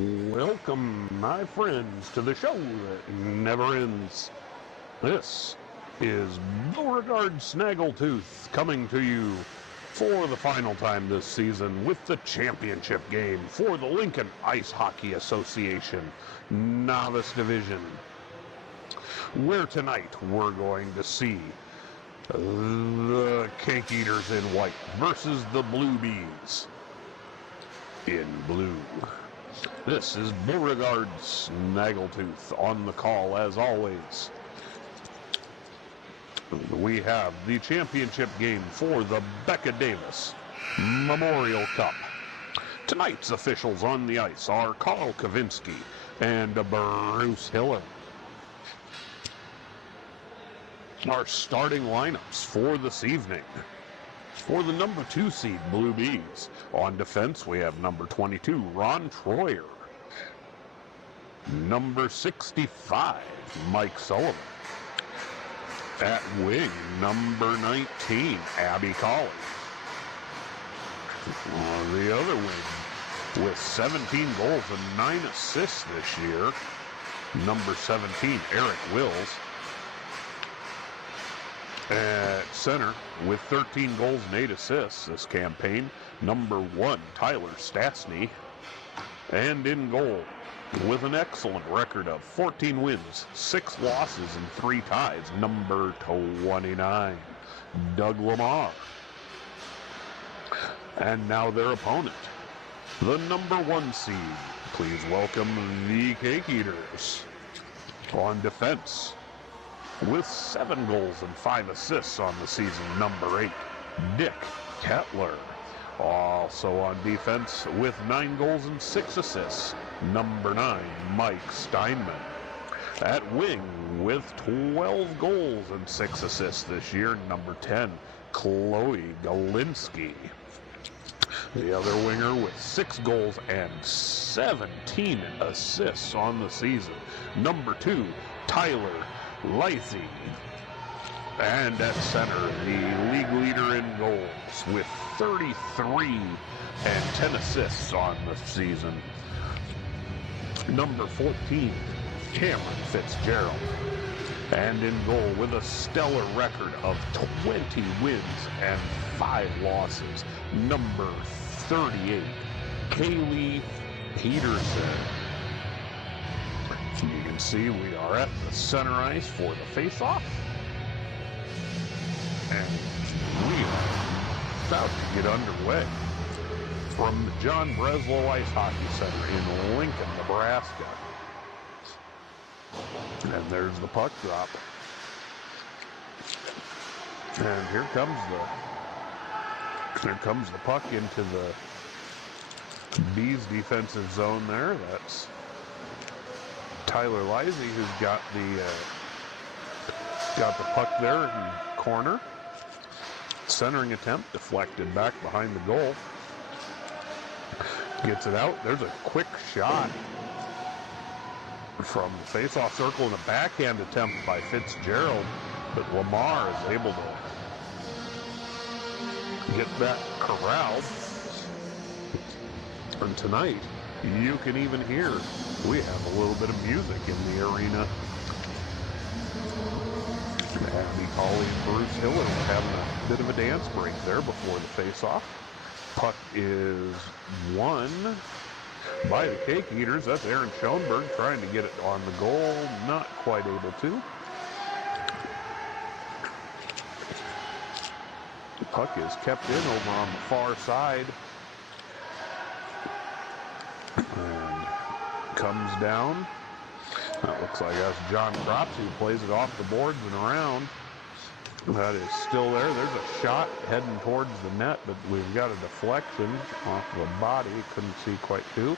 Welcome, my friends, to the show that never ends. This is Beauregard Snaggletooth coming to you for the final time this season with the championship game for the Lincoln Ice Hockey Association Novice Division, where tonight we're going to see the Cake Eaters in white versus the Blue Bees in blue. This is Beauregard Snaggletooth on the call as always. We have the championship game for the Becca Davis Memorial Cup. Tonight's officials on the ice are Carl Kavinsky and Bruce Hiller. Our starting lineups for this evening. For the number 2 seed Blue Bees, on defense we have number 22 Ron Troyer, number 65 Mike Sullivan, at wing number 19 Abby Colley, on the other wing with 17 goals and 9 assists this year, number 17 Eric Wills. At center, with 13 goals and 8 assists this campaign, number 1, Tyler Stastny. And in goal, with an excellent record of 14 wins, 6 losses, and 3 ties, number 29, Doug Lamar. And now their opponent, the number 1 seed. Please welcome the Cake Eaters. On defense, with 7 goals and 5 assists on the season, number 8, Dick Kettler. Also on defense with 9 goals and 6 assists, number 9, Mike Steinman. At wing with 12 goals and 6 assists this year, number 10, Chloe Galinsky. The other winger with 6 goals and 17 assists on the season, number 2, Tyler Lythy. And at center, the league leader in goals with 33 and 10 assists on the season, number 14, Cameron Fitzgerald. And in goal with a stellar record of 20 wins and 5 losses, number 38, Kaylee Peterson. You can see we are at the center ice for the face-off. And we are about to get underway from the John Breslow Ice Hockey Center in Lincoln, Nebraska. And there's the puck drop. And here comes the puck into the Bees defensive zone there. That's Tyler Lythy, who's got the puck there in corner. Centering attempt deflected back behind the goal. Gets it out. There's a quick shot from the face-off circle and a backhand attempt by Fitzgerald, but Lamar is able to get that corralled. And tonight, you can even hear we have a little bit of music in the arena. Abby Colley and Bruce Hiller are having a bit of a dance break there before the face-off. Puck is won by the Cake Eaters. That's Aaron Schoenberg trying to get it on the goal, not quite able to. The puck is kept in over on the far side. And comes down. That looks like that's John Cropsey who plays it off the boards and around. That is still there. There's a shot heading towards the net, but we've got a deflection off the body. Couldn't see quite who.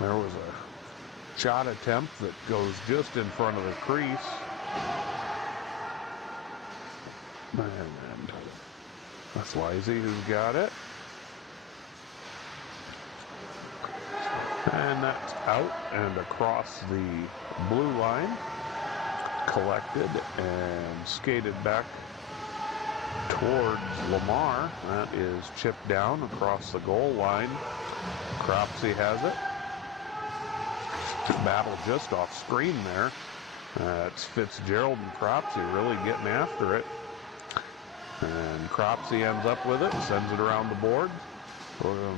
There was a shot attempt that goes just in front of the crease. And that's Lythy who's got it. And that's out and across the blue line. Collected and skated back towards Lamar. That is chipped down across the goal line. Cropsey has it. Battle just off screen there. It's Fitzgerald and Cropsey really getting after it. And Cropsey ends up with it, sends it around the board.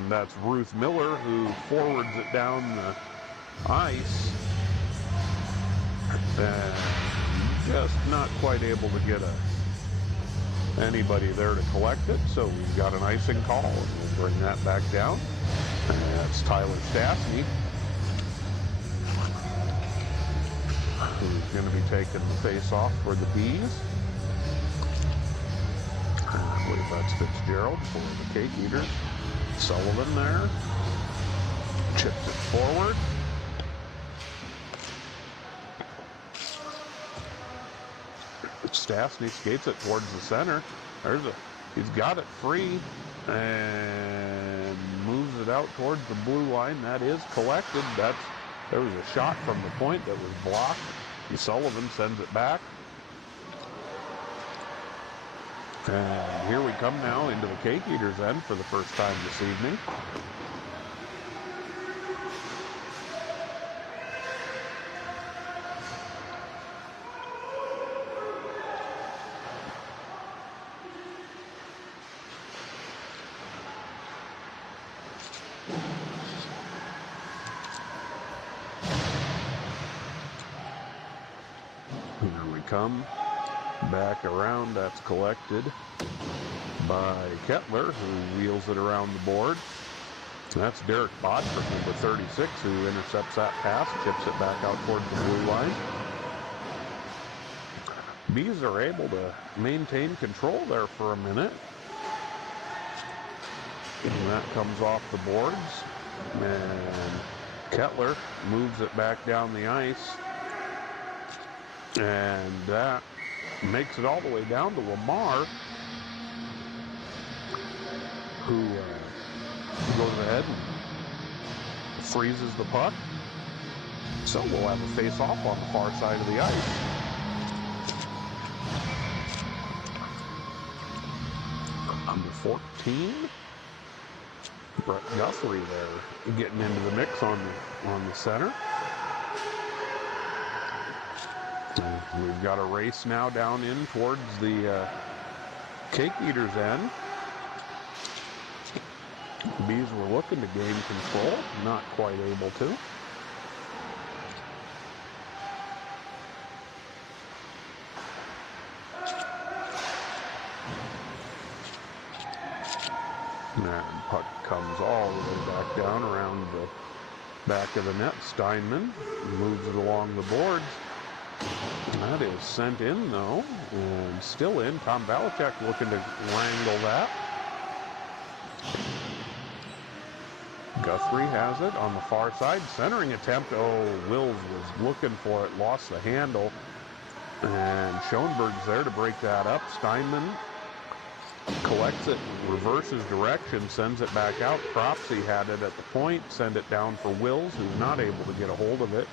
That's Ruth Miller who forwards it down the ice. And just not quite able to get anybody there to collect it. So we've got an icing call, and we'll bring that back down. And that's Tyler Stastny, who's going to be taking the face-off for the Bees. I believe that's Fitzgerald for the Cake Eaters. Sullivan there. Chips it forward. Stastny skates it towards the center. He's got it free and moves it out towards the blue line. That is collected. There was a shot from the point that was blocked. Sullivan sends it back. And here we come now into the Cake Eaters' end for the first time this evening. Here we come. Back around, that's collected by Kettler, who wheels it around the board. That's Derek Bodford, number 36, who intercepts that pass, chips it back out towards the blue line. Bees are able to maintain control there for a minute. And that comes off the boards. And Kettler moves it back down the ice. And that makes it all the way down to Lamar, who goes ahead and freezes the puck. So we'll have a face-off on the far side of the ice. Number 14, Brett Guthrie there, getting into the mix on the center. We've got a race now down in towards the Cake Eaters' end. Bees were looking to gain control, not quite able to. And puck comes all the way back down around the back of the net. Steinman moves it along the boards. That is sent in, though, and still in. Tom Belichick looking to wrangle that. Guthrie has it on the far side. Centering attempt. Oh, Wills was looking for it, lost the handle. And Schoenberg's there to break that up. Steinman collects it, reverses direction, sends it back out. Cropsey had it at the point, send it down for Wills, who's not able to get a hold of it.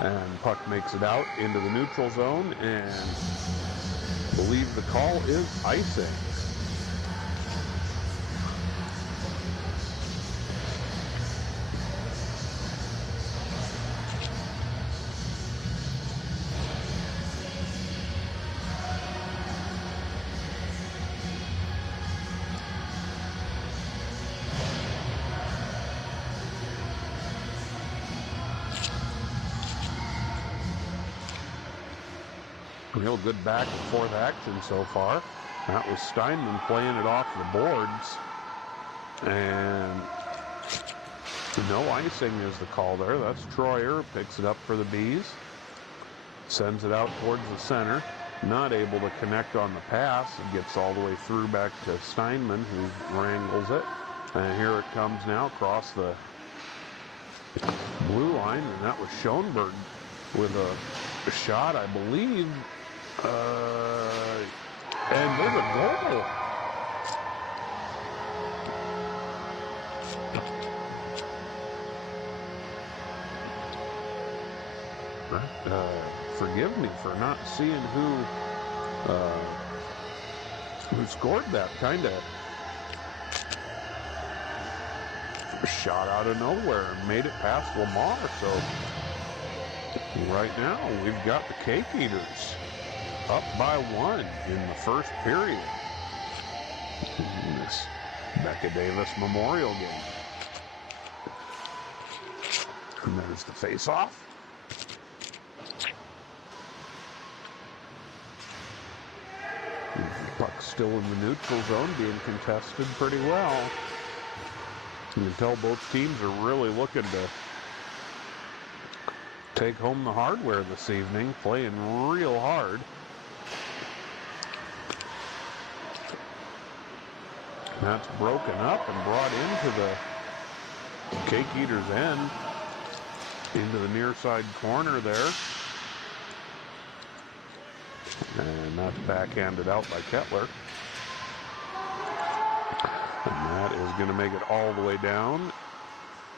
And puck makes it out into the neutral zone, and I believe the call is icing. Real good back and forth action so far. That was Steinman playing it off the boards. And no icing is the call there. That's Troyer, picks it up for the Bees. Sends it out towards the center. Not able to connect on the pass. It gets all the way through back to Steinman, who wrangles it. And here it comes now across the blue line. And that was Schoenberg with a shot, I believe. And there's a goal. Forgive me for not seeing who scored that. Kind of shot out of nowhere and made it past Lamar. So right now we've got the Cake Eaters up by 1 in the first period in this Becca Davis Memorial game. And there's the face-off. Puck still in the neutral zone, being contested pretty well. You can tell both teams are really looking to take home the hardware this evening, playing real hard. And that's broken up and brought into the Cake Eaters' end, into the near side corner there. And that's backhanded out by Kettler. And that is going to make it all the way down.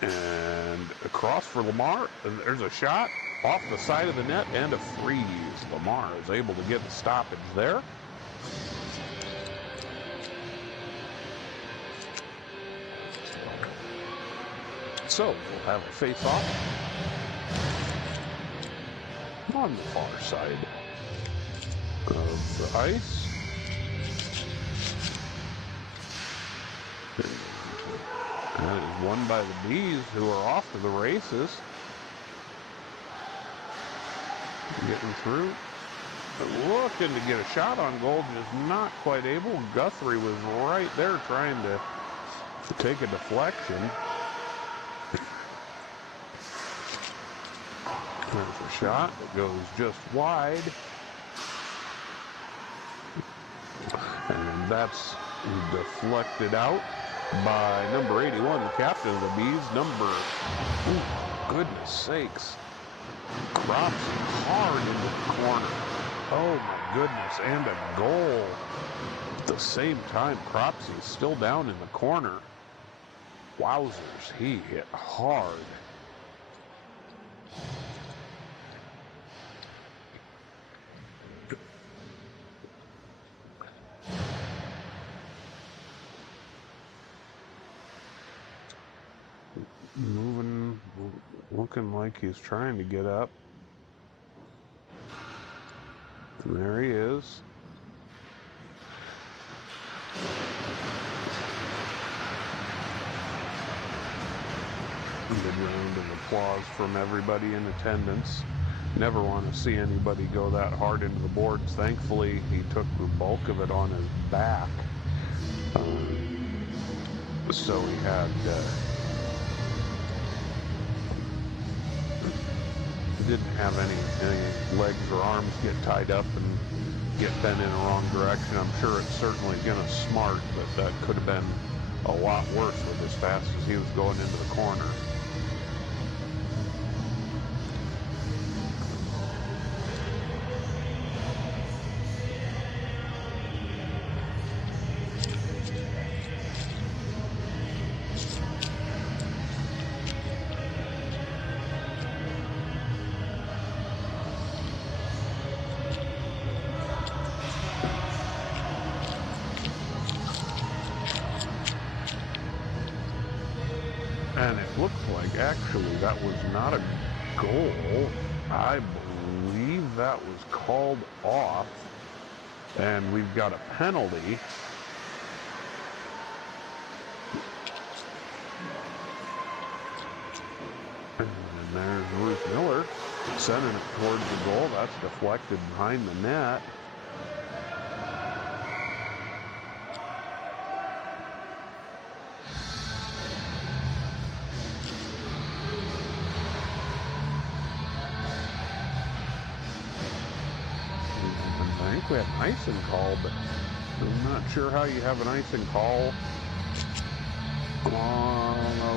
And across for Lamar. There's a shot off the side of the net and a freeze. Lamar is able to get the stoppage there. So we'll have a face-off on the far side of the ice. That is won by the Bees, who are off to the races. Getting through. Looking to get a shot on goal, just not quite able. Guthrie was right there trying to take a deflection. There's a shot that goes just wide. And that's deflected out by number 81, the captain of the Bees. Goodness sakes. Crops hard into the corner. Oh my goodness, and a goal. At the same time, Cropsy's still down in the corner. Wowzers, he hit hard. Moving, looking like he's trying to get up. And there he is. A good round of applause from everybody in attendance. Never want to see anybody go that hard into the boards. Thankfully, he took the bulk of it on his back. So he had... didn't have any legs or arms get tied up and get bent in the wrong direction. I'm sure it's certainly going to smart, but that could have been a lot worse with as fast as he was going into the corner. And it looks like actually that was not a goal. I believe that was called off. And we've got a penalty. And there's Ruth Miller sending it towards the goal. That's deflected behind the net. I think we have an icing call, but I'm not sure how you have an icing call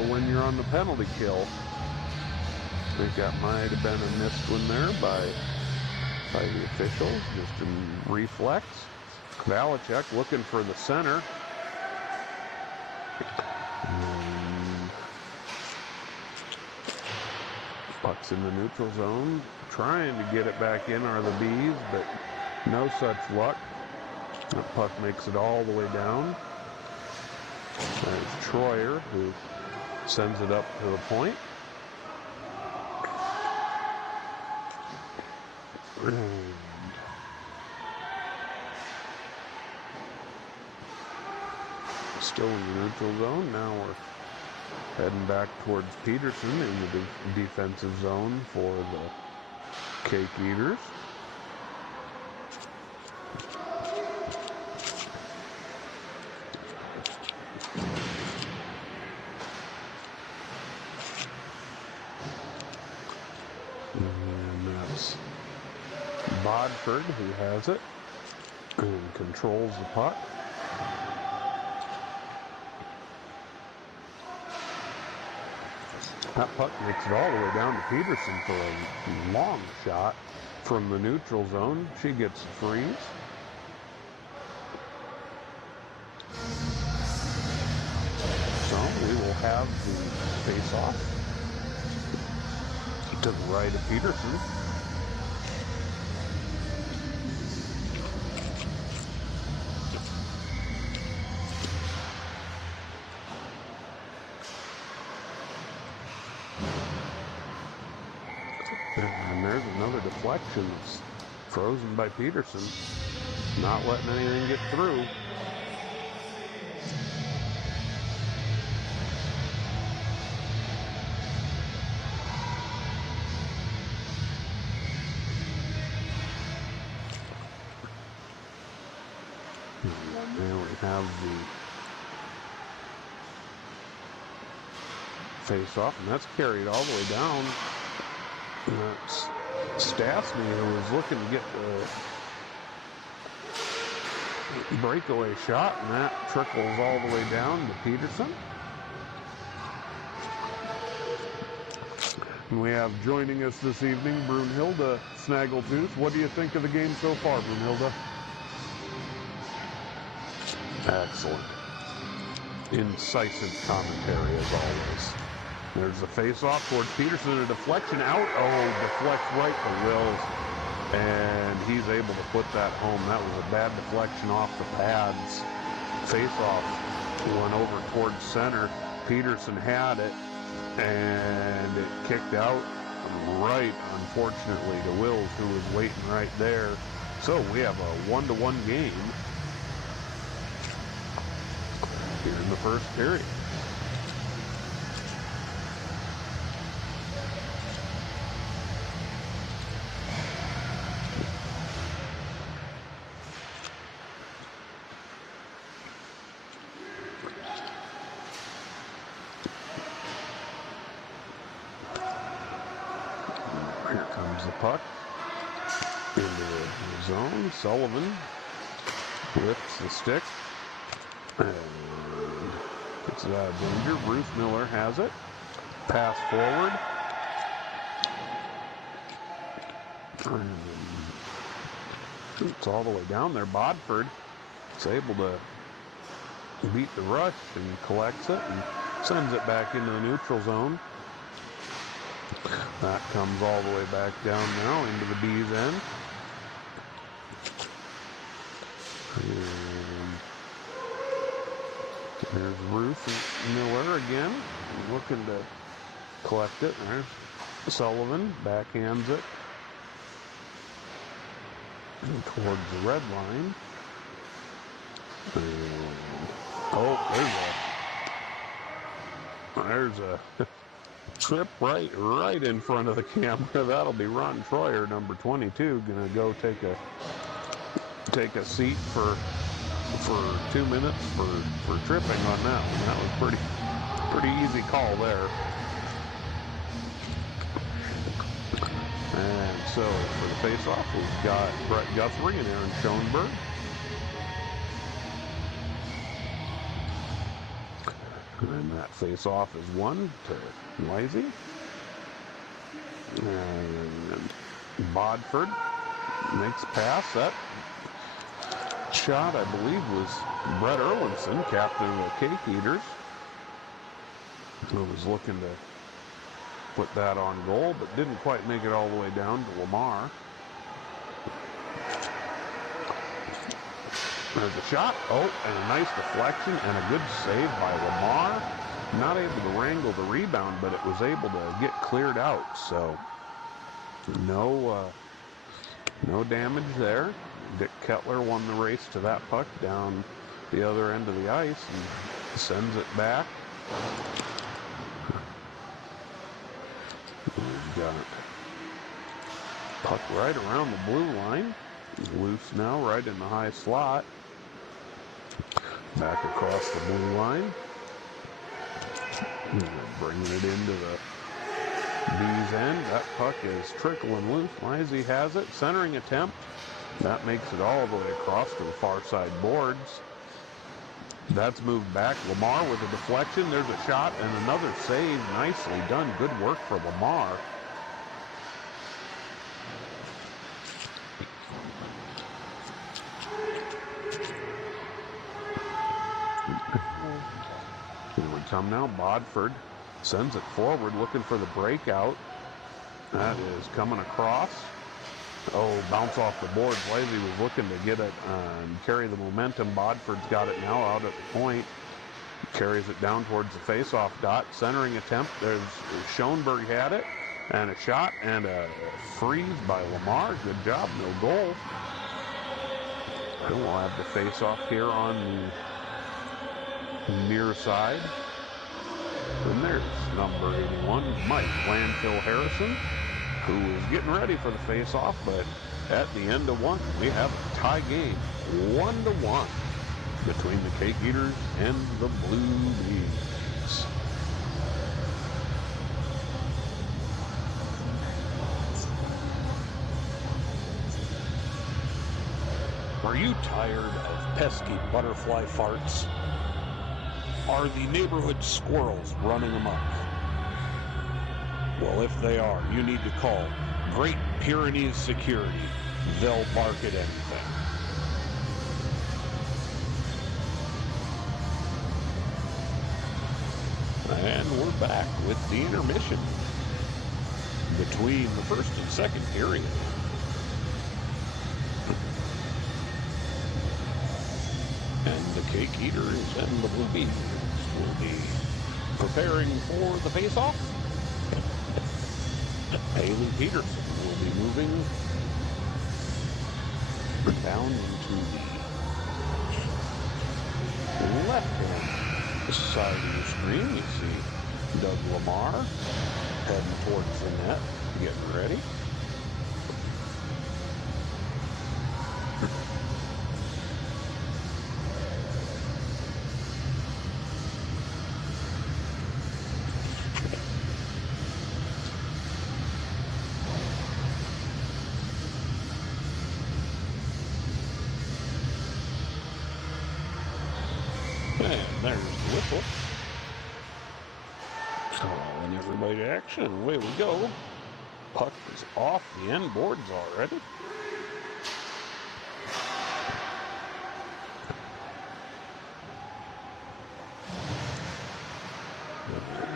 when you're on the penalty kill. I think that might have been a missed one there by the officials, just in reflex. Valachek looking for the center. Puck's in the neutral zone. Trying to get it back in are the Bees, but no such luck. The puck makes it all the way down. There's Troyer, who Sends it up to the point. And still in the neutral zone. Now we're heading back towards Peterson in the defensive zone for the Cake Eaters. And that's Bodford who has it and controls the puck. That puck makes it all the way down to Peterson for a long shot from the neutral zone. She gets a freeze. So we will have the face-off to the right of Peterson. And there's another deflection that's frozen by Peterson, not letting anything get through. And there we have the face-off, and that's carried all the way down. And that's Stastny who was looking to get the breakaway shot, and that trickles all the way down to Peterson. And we have joining us this evening Brunhilde Snaggletooth. What do you think of the game so far, Brunhilde? Excellent. Incisive commentary as always. There's the face-off towards Peterson, a deflection out. Oh, deflects right to Wills, and he's able to put that home. That was a bad deflection off the pads. Face-off went over towards center. Peterson had it, and it kicked out right, unfortunately, to Wills, who was waiting right there. So we have a 1-1 game here in the first period. Here comes the puck into the zone. Sullivan lifts the stick and gets it out of danger. Bruce Miller has it. Pass forward. And it's all the way down there. Bodford is able to beat the rush and collects it and sends it back into the neutral zone. That comes all the way back down now into the B's end. And there's Ruth and Miller again, looking to collect it. There's Sullivan, backhands it towards the red line. And, oh, there's a trip right in front of the camera. That'll be Ron Troyer, number 22, gonna go take a seat for 2 minutes for tripping on that one. That was pretty easy call there. And so for the face-off, we've got Brett Guthrie and Aaron Schoenberg. And that face-off is won to Leisy. And Bodford makes a pass. That shot, I believe, was Brett Erlinson, captain of the Cake Eaters, who was looking to put that on goal, but didn't quite make it all the way down to Lamar. There's a shot. Oh, and a nice deflection and a good save by Lamar. not able to wrangle the rebound, but it was able to get cleared out. So no damage there. Dick Kettler won the race to that puck down the other end of the ice and sends it back. We've got puck right around the blue line. Loose now, right in the high slot. Back across the blue line. Bringing it into the B's end. That puck is trickling loose. Lizzie has it. Centering attempt. That makes it all the way across to the far side boards. That's moved back. Lamar with a deflection. There's a shot and another save. Nicely done. Good work for Lamar. Here we come now. Bodford sends it forward, looking for the breakout. That is coming across. Oh, bounce off the boards. Lazy was looking to get it and carry the momentum. Bodford's got it now out at the point. Carries it down towards the face-off dot. Centering attempt. There's Schoenberg had it. And a shot and a freeze by Lamar. Good job. No goal. And we'll have the face-off here on the near side. And there's number 81, Mike Landfill Harrison, who is getting ready for the face-off, but at the end of one, we have a tie game, 1-1, between the Cake Eaters and the Blue Bees. Are you tired of pesky butterfly farts? Are the neighborhood squirrels running amok? Well, if they are, you need to call Great Pyrenees Security. They'll bark at anything. And we're back with the intermission between the first and second period. And the Cake Eaters and the Blue Bees will be preparing for the face-off. Haley Peterson will be moving down into the left-hand side of the screen. You see Doug Lamar heading towards the net, getting ready. And there's the whistle. Calling everybody to action. Away we go. Puck is off the end boards already.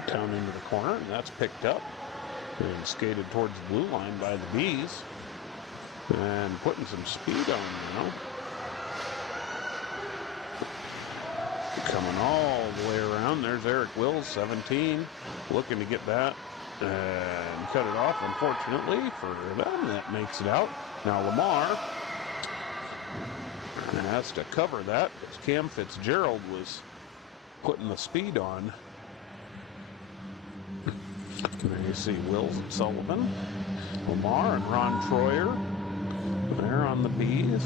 Down into the corner, and that's picked up and skated towards the blue line by the Bees. And putting some speed on now. Coming all the way around. There's Eric Wills, 17, looking to get that and cut it off. Unfortunately for them, that makes it out. Now Lamar has to cover that as Cam Fitzgerald was putting the speed on. There you see Wills and Sullivan, Lamar and Ron Troyer there on the Bees.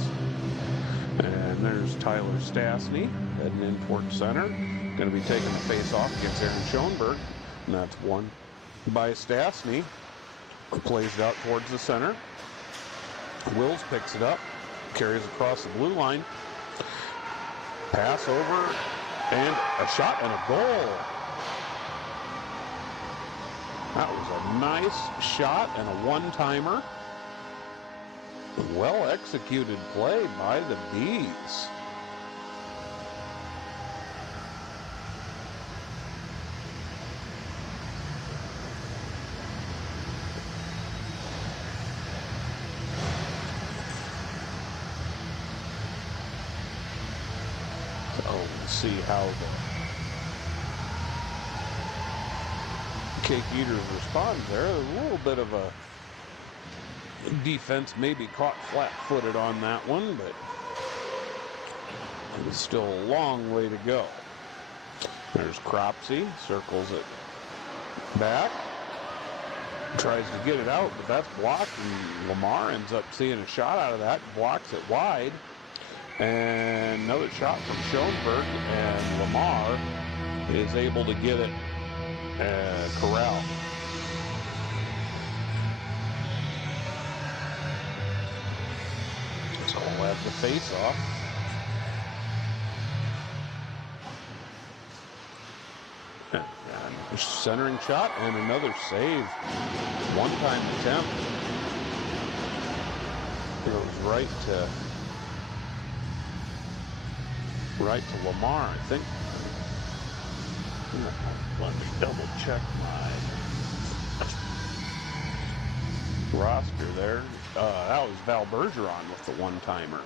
And there's Tyler Stastny heading in toward center. Going to be taking the face-off against Aaron Schoenberg. And that's won by Stastny. Plays it out towards the center. Wills picks it up. Carries across the blue line. Pass over. And a shot and a goal. That was a nice shot and a one-timer. Well executed play by the Bees. So we'll see how Cake Eaters responds there. A little bit of a defense maybe caught flat-footed on that one, but it's still a long way to go. There's Cropsey, circles it back, tries to get it out, but that's blocked, and Lamar ends up seeing a shot out of that, blocks it wide, and another shot from Schoenberg, and Lamar is able to get it corralled. So we'll have the face-off. And centering shot and another save. One-time attempt. Goes right to Lamar, I think. Let me double check my roster there. That was Val Bergeron with the one-timer.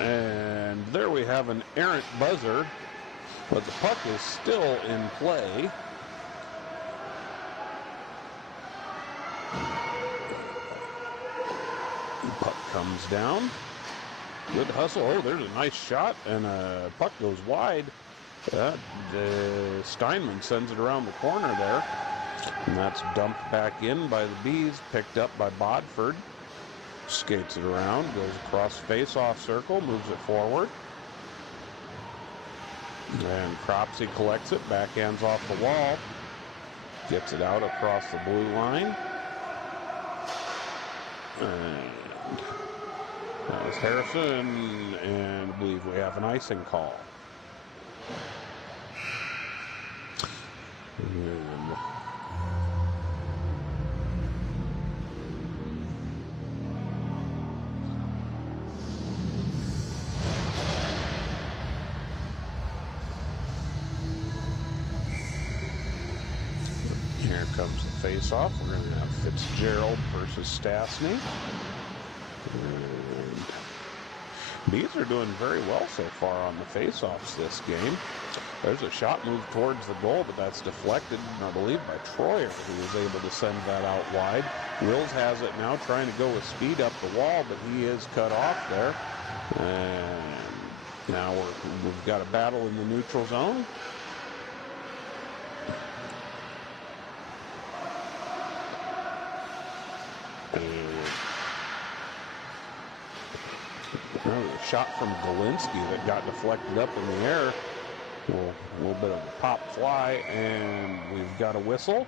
And there we have an errant buzzer, but the puck is still in play. The puck comes down. Good hustle. Oh, there's a nice shot, and a puck goes wide. Steinman sends it around the corner there, and that's dumped back in by the Bees, picked up by Bodford. Skates it around, goes across face-off circle, moves it forward. And Cropsey collects it, backhands off the wall, gets it out across the blue line. And that was Harrison, and I believe we have an icing call. And here comes the face-off. We're going to have Fitzgerald versus Stastny. And Bees are doing very well so far on the face-offs this game. There's a shot moved towards the goal, but that's deflected, I believe, by Troyer, who was able to send that out wide. Wills has it now, trying to go with speed up the wall, but he is cut off there. And now we've got a battle in the neutral zone. Another shot from Galinsky that got deflected up in the air. A little bit of a pop fly, and we've got a whistle.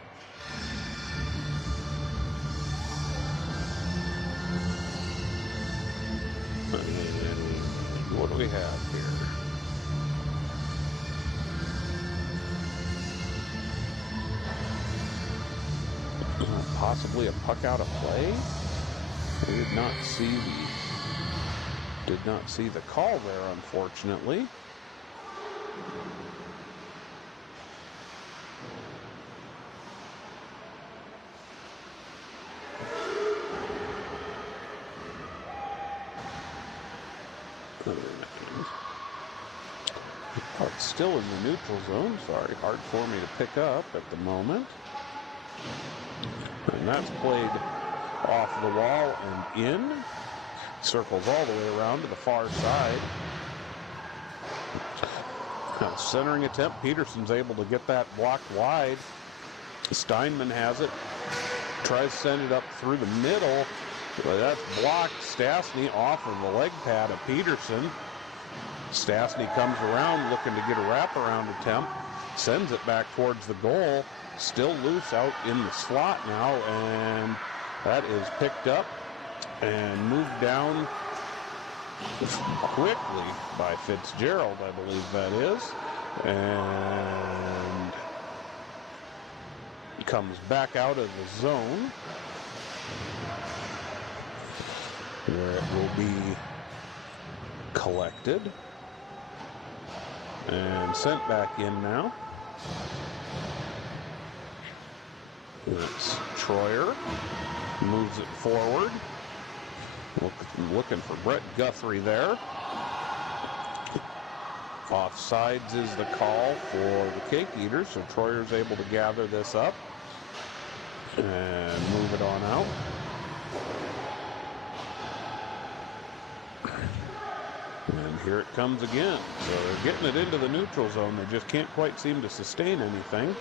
And what do we have here? Possibly a puck out of play. I did not see the call there, unfortunately. Puck's still in the neutral zone. Sorry, hard for me to pick up at the moment. And that's played off the wall and in. Circles all the way around to the far side. Now, centering attempt. Peterson's able to get that blocked wide. Steinman has it. Tries to send it up through the middle. But that's blocked. Stastny off of the leg pad of Peterson. Stastny comes around looking to get a wraparound attempt. Sends it back towards the goal. Still loose out in the slot now. And that is picked up and moved down quickly by Fitzgerald, I believe that is, and comes back out of the zone where it will be collected and sent back in now. It's Troyer, moves it forward. Looking for Brett Guthrie there. Offsides is the call for the Cake Eaters, so Troyer's able to gather this up and move it on out. And here it comes again. So they're getting it into the neutral zone. They just can't quite seem to sustain anything.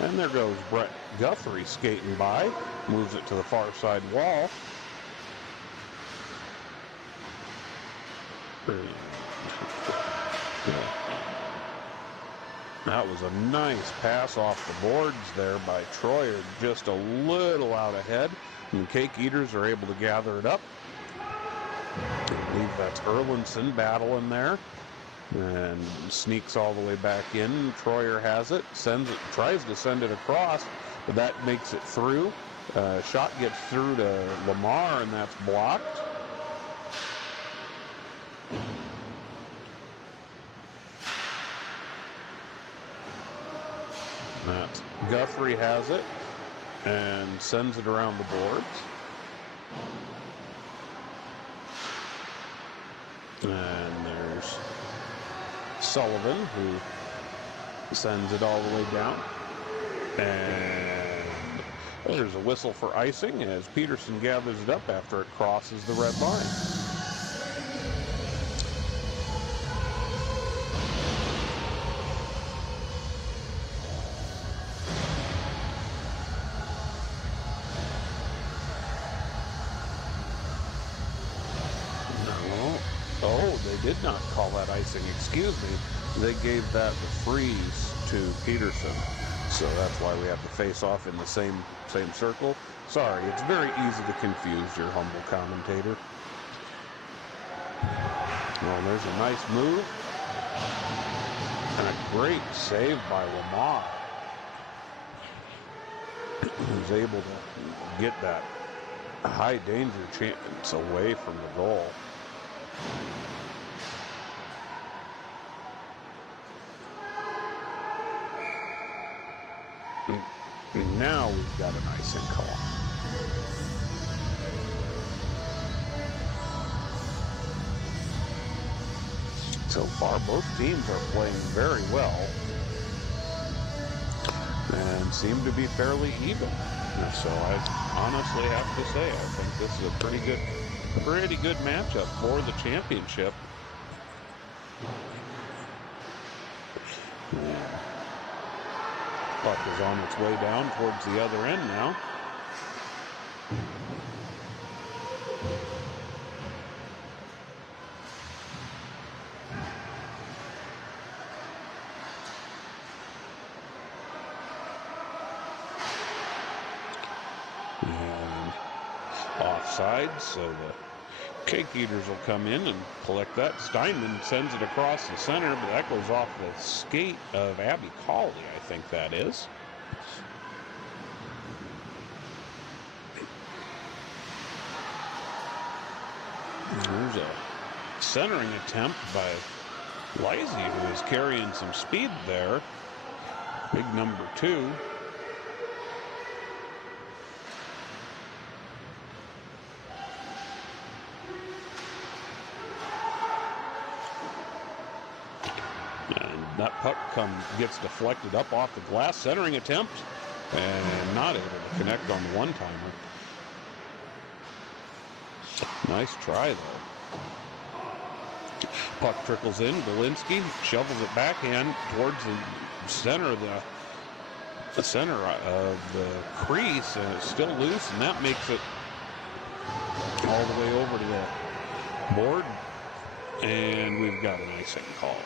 And there goes Brett Guthrie skating by. Moves it to the far side wall. That was a nice pass off the boards there by Troyer. Just a little out ahead. And the Cake Eaters are able to gather it up. I believe that's Erlinson battling there, and sneaks all the way back in. Troyer has it, sends it, tries to send it across, but that makes it through. Shot gets through to Lamar, and that's blocked. That's Guthrie has it and sends it around the boards. And there's Sullivan, who sends it all the way down. And there's a whistle for icing as Peterson gathers it up after it crosses the red line. They did not call that icing, excuse me. They gave that the freeze to Peterson. So that's why we have to face off in the same circle. Sorry, it's very easy to confuse your humble commentator. Well, there's a nice move. And a great save by Lamar. Who's able to get that high danger chance away from the goal. Now we've got an icing call. So far, both teams are playing very well and seem to be fairly even. So I honestly have to say, I think this is a pretty good matchup for the championship. Puck is on its way down towards the other end now. And offside, so the Cake Eaters will come in and collect that. Steinman sends it across the center, but that goes off the skate of Abby Cawley, I think that is. There's a centering attempt by Lizzie, who is carrying some speed there. Big number 2. That puck gets deflected up off the glass. Centering attempt and not able to connect on the one-timer. Nice try, though. Puck trickles in. Belinsky shovels it backhand towards the center of the crease, and it's still loose, and that makes it all the way over to the board. And we've got an icing call.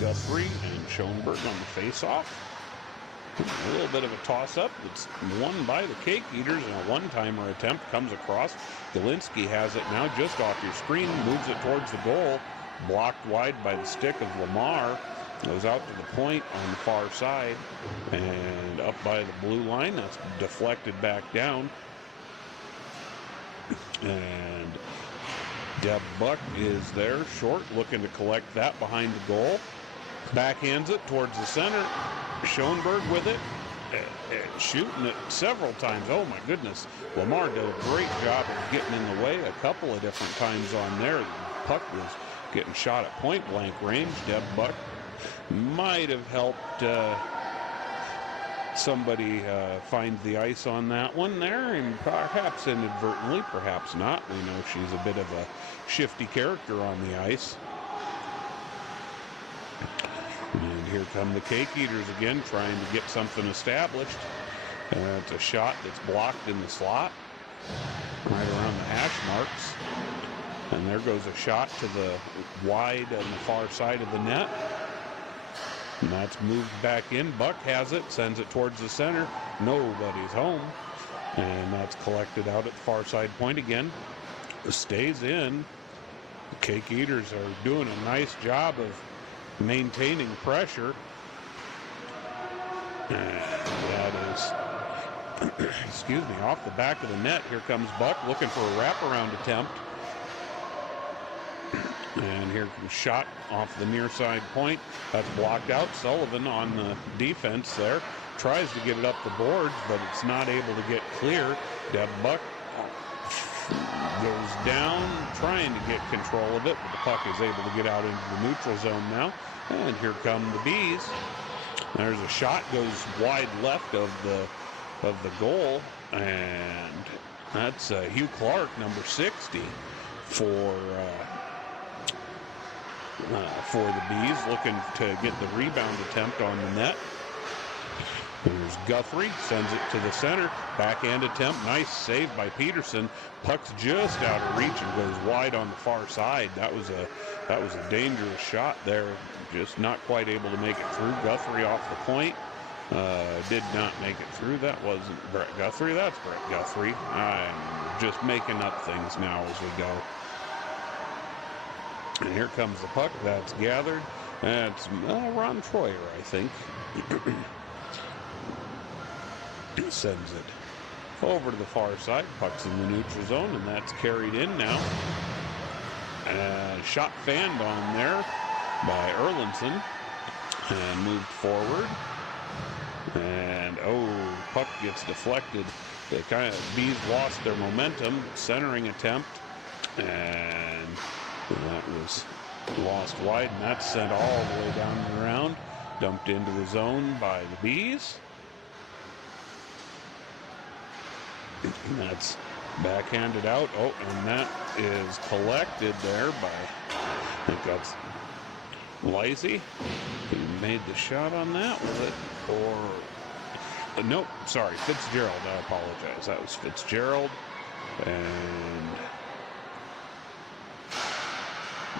Guthrie and Schoenberg on the face-off. A little bit of a toss-up. It's won by the Cake Eaters, and a one-timer attempt comes across. Galinsky has it now just off your screen, moves it towards the goal, blocked wide by the stick of Lamar, Goes out to the point on the far side and up by the blue line. That's deflected back down. And Deb Buck is there, short, looking to collect that behind the goal. Backhands it towards the center. Schoenberg with it, shooting it several times. Oh my goodness. Lamar did a great job of getting in the way a couple of different times on there. The puck was getting shot at point blank range. Deb Buck might have helped somebody find the ice on that one there, and perhaps inadvertently, perhaps not. We know she's a bit of a shifty character on the ice. And here come the Cake Eaters again, trying to get something established. It's a shot that's blocked in the slot, right around the hash marks. And there goes a shot to the wide on the far side of the net. And that's moved back in. Buck has it, sends it towards the center. Nobody's home. And that's collected out at the far side point again. It stays in. The Cake Eaters are doing a nice job of maintaining pressure. And that is, excuse me, off the back of the net. Here comes Buck looking for a wraparound attempt. And here comes shot off the near side point. That's blocked out. Sullivan on the defense there. Tries to get it up the boards, but it's not able to get clear. Deb Buck goes down, trying to get control of it, but the puck is able to get out into the neutral zone now. And here come the Bees. There's a shot, goes wide left of the goal, and that's Hugh Clark, number 60, for the Bees, looking to get the rebound attempt on the net. There's Guthrie, sends it to the center, backhand attempt, nice save by Peterson. Puck's just out of reach and goes wide on the far side. That was a dangerous shot there, just not quite able to make it through. Guthrie off the point, did not make it through. That wasn't Brett Guthrie, that's Brett Guthrie. I'm just making up things now as we go. And here comes the puck. That's gathered. That's Ron Troyer, I think. Sends it over to the far side. Puck's in the neutral zone, and that's carried in now. Shot fanned on there by Erlinson and moved forward. And puck gets deflected. The Bees lost their momentum. Centering attempt, and that was lost wide, and that's sent all the way down and around. Dumped into the zone by the Bees. And that's backhanded out. And that is collected there by, I think that's Lacey. He made the shot on that, was it? Or, nope, sorry, Fitzgerald, I apologize. That was Fitzgerald. And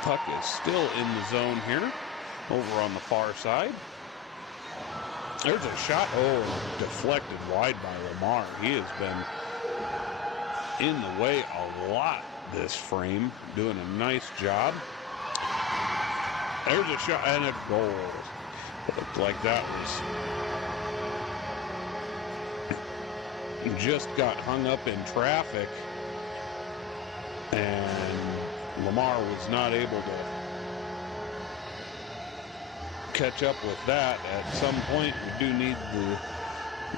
puck is still in the zone here, over on the far side. There's a shot, deflected wide by Lamar. He has been in the way a lot this frame, doing a nice job. There's a shot and a goal. It looked like that was just got hung up in traffic, and Lamar was not able to catch up with that. At some point, we do need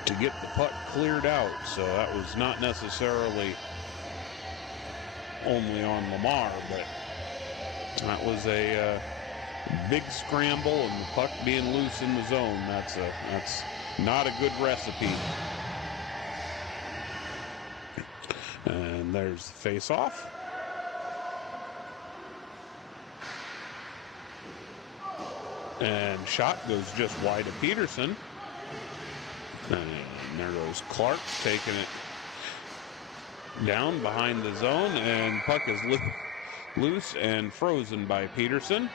to get the puck cleared out, so that was not necessarily only on Lamar, but that was a big scramble, and the puck being loose in the zone. That's not a good recipe. And there's the face-off. And shot goes just wide of Peterson. And there goes Clark, taking it down behind the zone, and puck is loose and frozen by Peterson.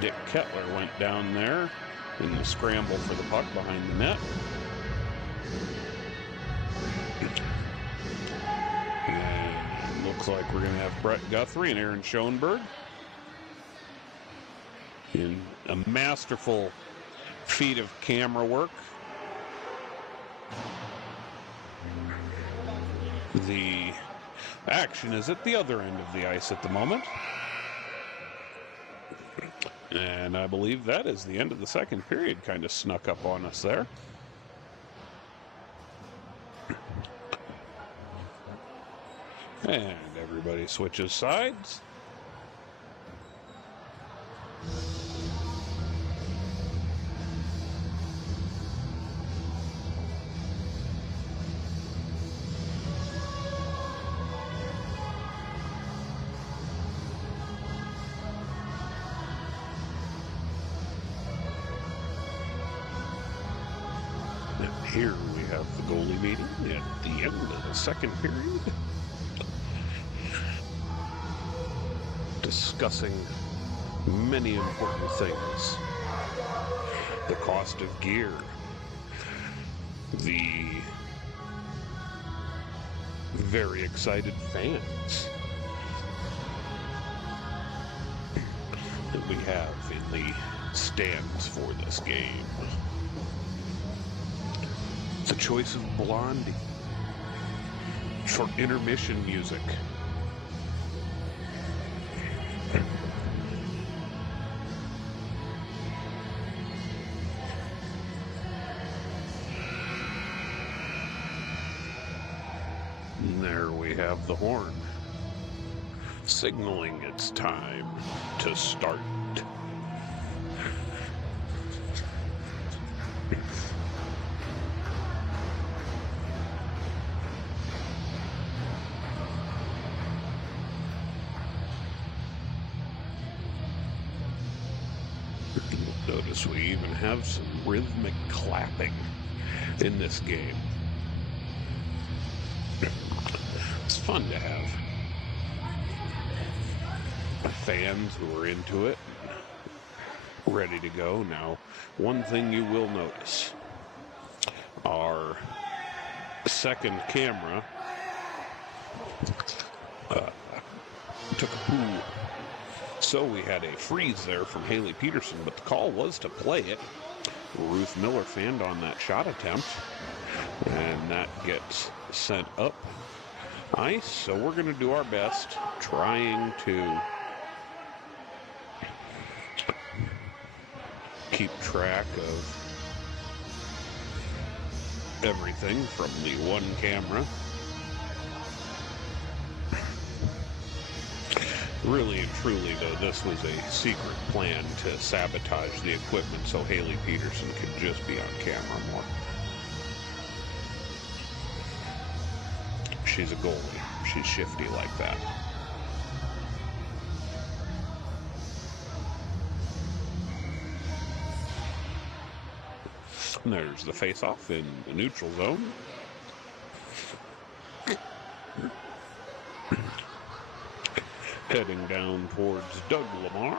Dick Kettler went down there in the scramble for the puck behind the net. And Looks like we're going to have Brett Guthrie and Aaron Schoenberg in a masterful feat of camera work. The action is at the other end of the ice at the moment. And I believe that is the end of the second period. Kind of snuck up on us there. And everybody switches sides. And here we have the goalie meeting at the end of the second period, discussing many important things. The cost of gear, the very excited fans that we have in the stands for this game. The choice of Blondie for intermission music. And there we have the horn, signaling it's time to start. Notice we even have some rhythmic clapping in this game. It's fun to have fans who are into it, ready to go. Now, one thing you will notice, our second camera took a poo. So we had a freeze there from Haley Peterson, but the call was to play it. Ruth Miller fanned on that shot attempt, and that gets sent up ice. So we're going to do our best trying to keep track of everything from the one camera. Really and truly, though, this was a secret plan to sabotage the equipment so Haley Peterson could just be on camera more. She's a goalie. She's shifty like that. And there's the face-off in the neutral zone. Heading down towards Doug Lamar.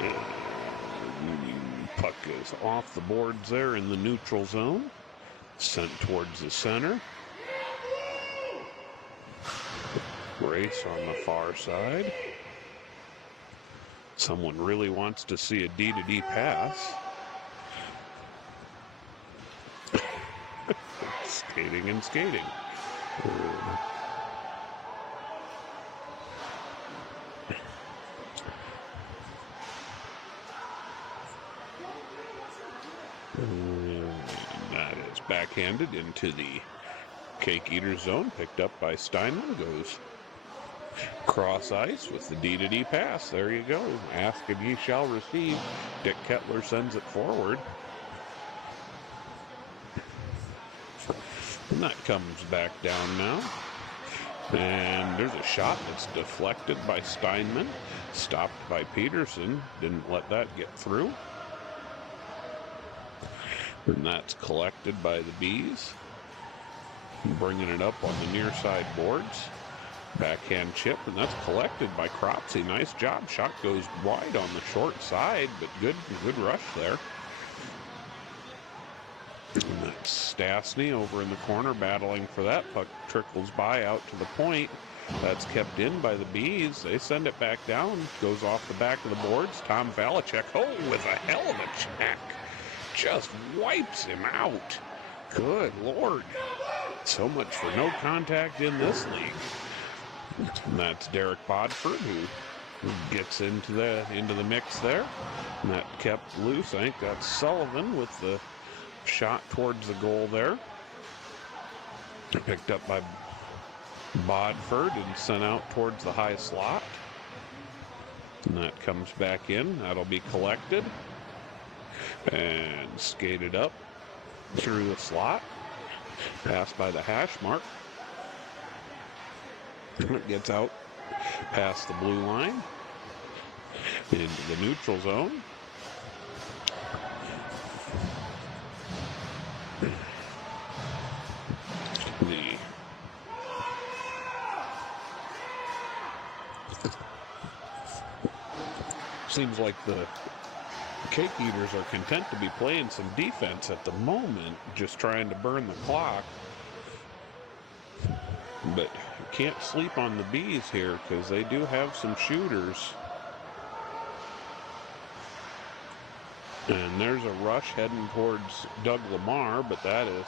And puck is off the boards there in the neutral zone. Sent towards the center. Race on the far side. Someone really wants to see a D-to-D pass. Skating and skating. That is backhanded into the Cake Eater zone, picked up by Steinman, goes cross ice with the D-to-D pass. There you go. Ask and ye shall receive. Dick Kettler sends it forward. And that comes back down now. And there's a shot that's deflected by Steinman. Stopped by Peterson. Didn't let that get through. And that's collected by the Bees. Bringing it up on the near side boards. Backhand chip, and that's collected by Cropsey. Nice job. Shot goes wide on the short side, but good rush there. And that Stastny over in the corner battling for that. Puck trickles by out to the point. That's kept in by the Bees. They send it back down. Goes off the back of the boards. Tom Valachek, with a hell of a check. Just wipes him out. Good Lord. So much for no contact in this league. And that's Derek Bodford who gets into the mix there. And that kept loose. I think that's Sullivan with the shot towards the goal there. Picked up by Bodford and sent out towards the high slot. And that comes back in. That'll be collected and skated up through the slot. Passed by the hash mark. It gets out past the blue line into the neutral zone. Seems like the Cake Eaters are content to be playing some defense at the moment, just trying to burn the clock. But you can't sleep on the Bees here because they do have some shooters. And there's a rush heading towards Doug Lamar, but that is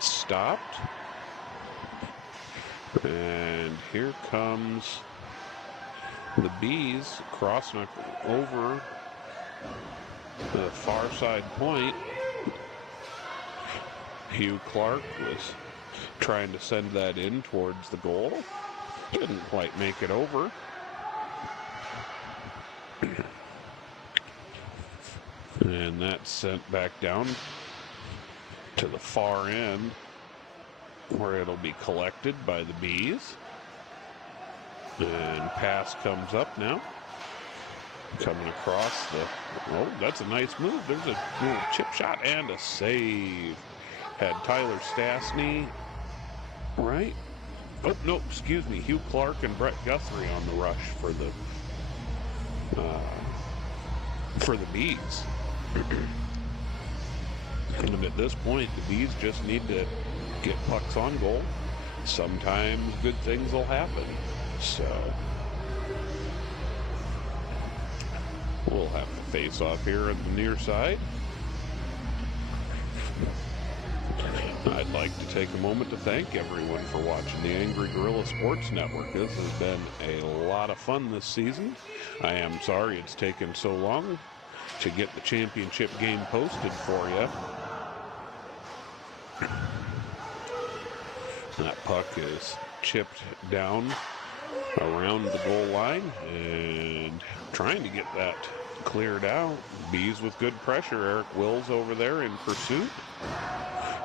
stopped. And here comes the Bees crossing over the far side point. Hugh Clark was trying to send that in towards the goal. Didn't quite make it over. And that's sent back down to the far end where it'll be collected by the Bees. And pass comes up now. Coming across the... Oh, that's a nice move. There's a little chip shot and a save. Had Tyler Stastny, right? Oh, no, excuse me. Hugh Clark and Brett Guthrie on the rush for the Bees. And at this point, the Bees just need to get pucks on goal. Sometimes good things will happen. So we'll have the face off here on the near side. I'd like to take a moment to thank everyone for watching the Angry Gorilla Sports Network. This has been a lot of fun this season. I am sorry it's taken so long to get the championship game posted for you. That puck is chipped down around the goal line and trying to get that cleared out. Bees with good pressure. Eric Wills over there in pursuit.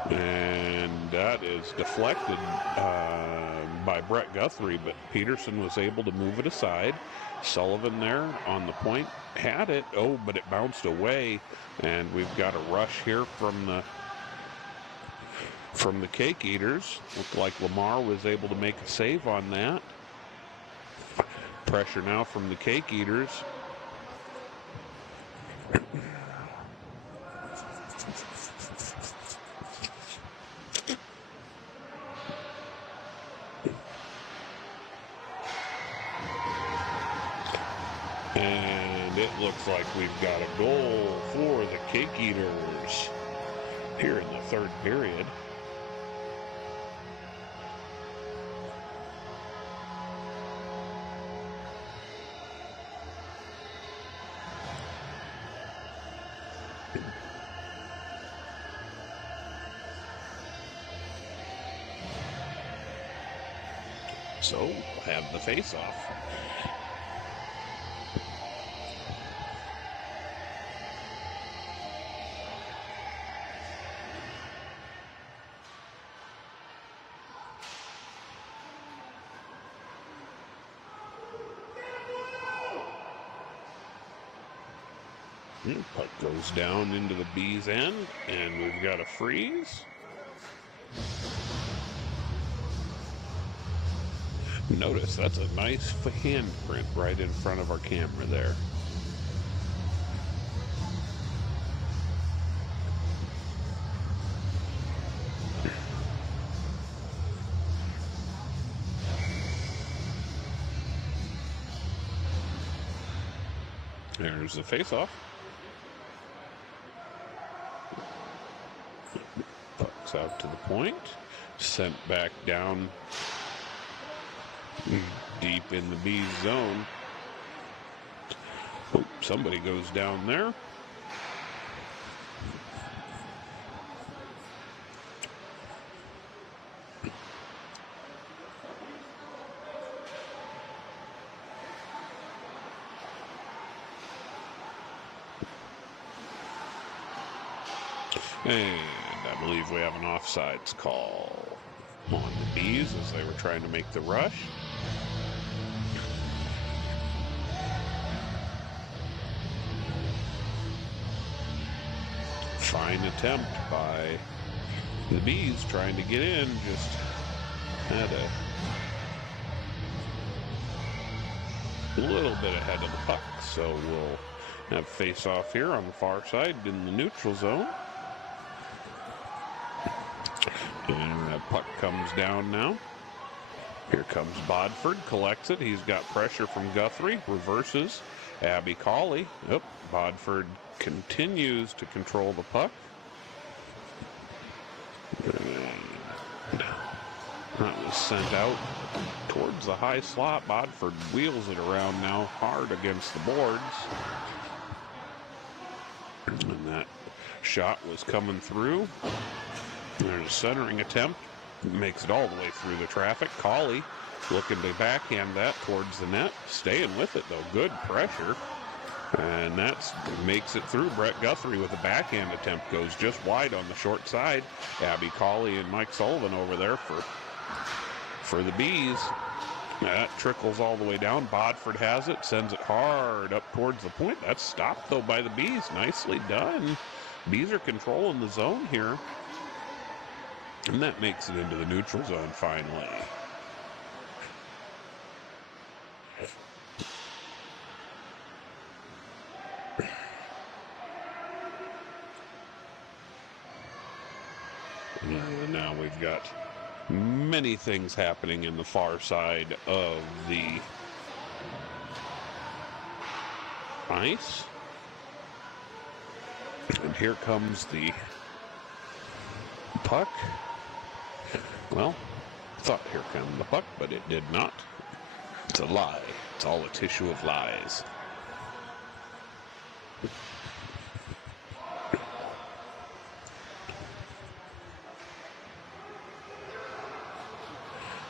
And that is deflected by Brett Guthrie, but Peterson was able to move it aside. Sullivan there on the point had it. Oh, but it bounced away. And we've got a rush here from the Cake Eaters. Looked like Lamar was able to make a save on that. Pressure now from the Cake Eaters. And it looks like we've got a goal for the Cake Eaters here in the third period. So we'll have the face-off. Puck goes down into the Bees' end, and we've got a freeze. Notice that's a nice handprint right in front of our camera there. There's the face-off. Puck's out to the point. Sent back down deep in the B's zone. Oh, somebody goes down there. And I believe we have an offsides call on the Bees as they were trying to make the rush. Fine attempt by the Bees trying to get in, just had a little bit ahead of the puck. So we'll have face-off here on the far side in the neutral zone. And that puck comes down now. Here comes Bodford, collects it. He's got pressure from Guthrie, reverses. Abby Cawley. Oh, Bodford continues to control the puck. And that was sent out towards the high slot. Bodford wheels it around now hard against the boards. And that shot was coming through. There's a centering attempt. Makes it all the way through the traffic. Cawley looking to backhand that towards the net. Staying with it, though. Good pressure. And that makes it through. Brett Guthrie with a backhand attempt goes just wide on the short side. Abby Cawley and Mike Sullivan over there for the Bees. That trickles all the way down. Bodford has it. Sends it hard up towards the point. That's stopped, though, by the Bees. Nicely done. Bees are controlling the zone here. And that makes it into the neutral zone finally. And now we've got many things happening in the far side of the ice. And here comes the puck. Well, I thought here came the puck, but it did not. It's a lie. It's all a tissue of lies.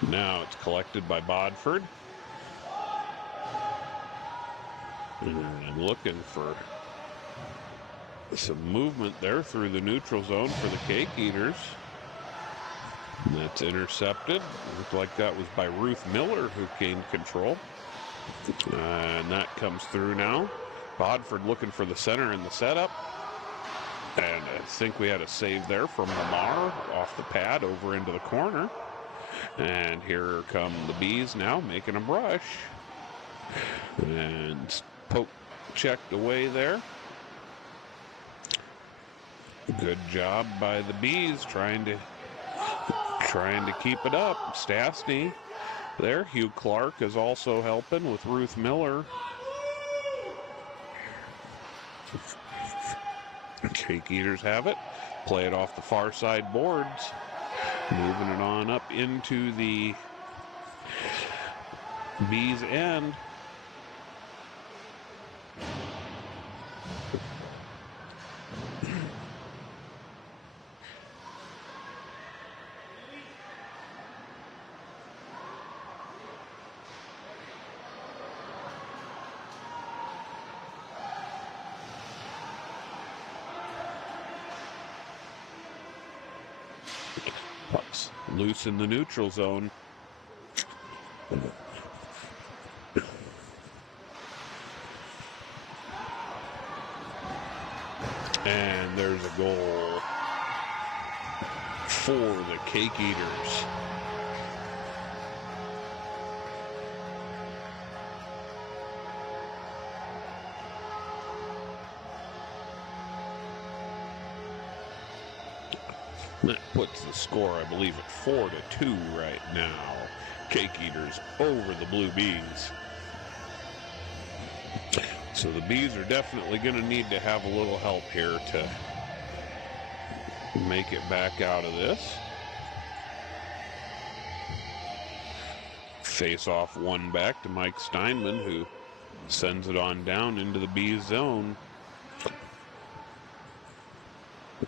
Now it's collected by Bodford. And looking for some movement there through the neutral zone for the Cake Eaters. And that's intercepted. Looked like that was by Ruth Miller who gained control. And that comes through now. Bodford looking for the center in the setup. And I think we had a save there from Lamar off the pad over into the corner. And here come the Bees now making a brush. And poke checked away there. Good job by the Bees trying to keep it up. Stastny there. Hugh Clark is also helping with Ruth Miller. Cake Eaters have it. Play it off the far side boards. Moving it on up into the Bees' end. Puck's loose in the neutral zone. And there's a goal for the Cake Eaters. That puts the score, I believe, at 4-2 right now. Cake Eaters over the Blue Bees. So the Bees are definitely going to need to have a little help here to make it back out of this. Face off one back to Mike Steinman, who sends it on down into the Bees zone.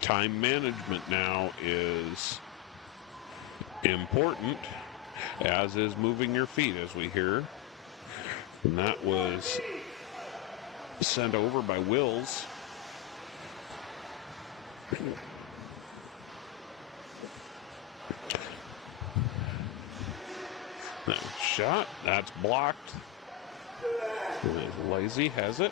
Time management now is important, as is moving your feet, as we hear. And that was sent over by Wills. That shot, that's blocked. Lazy has it.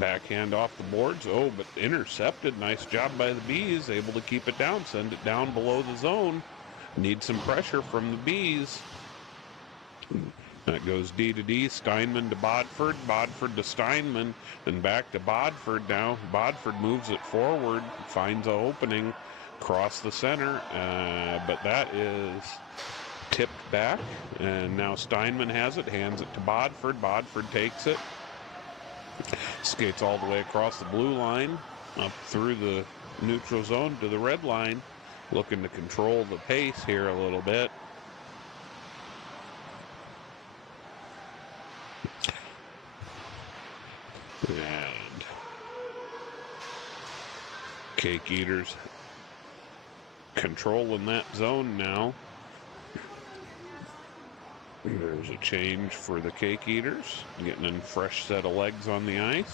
Backhand off the boards. Oh, but intercepted. Nice job by the Bees. Able to keep it down, send it down below the zone. Need some pressure from the Bees. That goes D to D. Steinman to Bodford. Bodford to Steinman. And back to Bodford now. Bodford moves it forward. Finds an opening. Across the center. But that is tipped back. And now Steinman has it. Hands it to Bodford. Bodford takes it. Skates all the way across the blue line. Up through the neutral zone to the red line. Looking to control the pace here a little bit. And Cake Eaters controlling that zone now. There's a change for the Cake Eaters. Getting a fresh set of legs on the ice.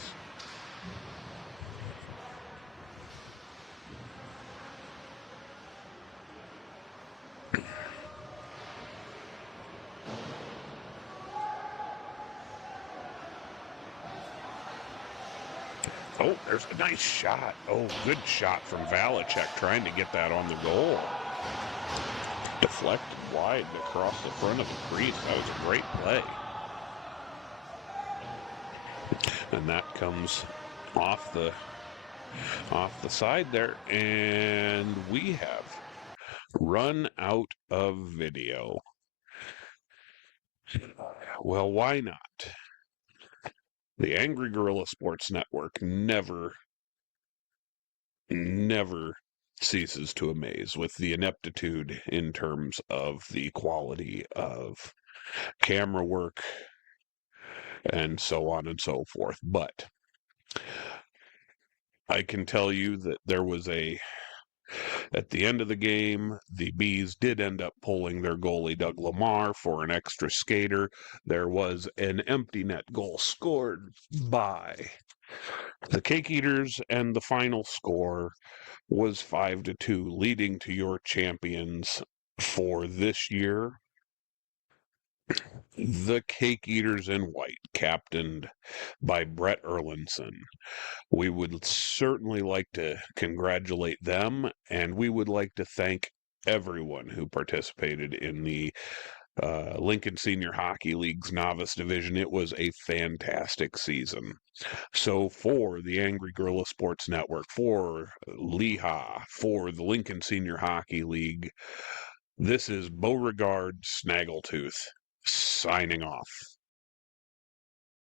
Oh, there's a nice shot. Oh, good shot from Valachek trying to get that on the goal. Deflected wide across the front of the crease. That was a great play. And that comes off the side there. And we have run out of video. Well, why not? The Angry Gorilla Sports Network never ceases to amaze with the ineptitude in terms of the quality of camera work and so on and so forth. But I can tell you that there was at the end of the game, the Bees did end up pulling their goalie, Doug Lamar, for an extra skater. There was an empty net goal scored by the Cake Eaters, and the final score was 5-2, leading to your champions for this year, the Cake Eaters in white, captained by Brett Erlinson. We would certainly like to congratulate them, and we would like to thank everyone who participated in the Lincoln Senior Hockey League's Novice Division. It was a fantastic season. So for the Angry Gorilla Sports Network, for Lehigh, for the Lincoln Senior Hockey League, this is Beauregard Snaggletooth signing off.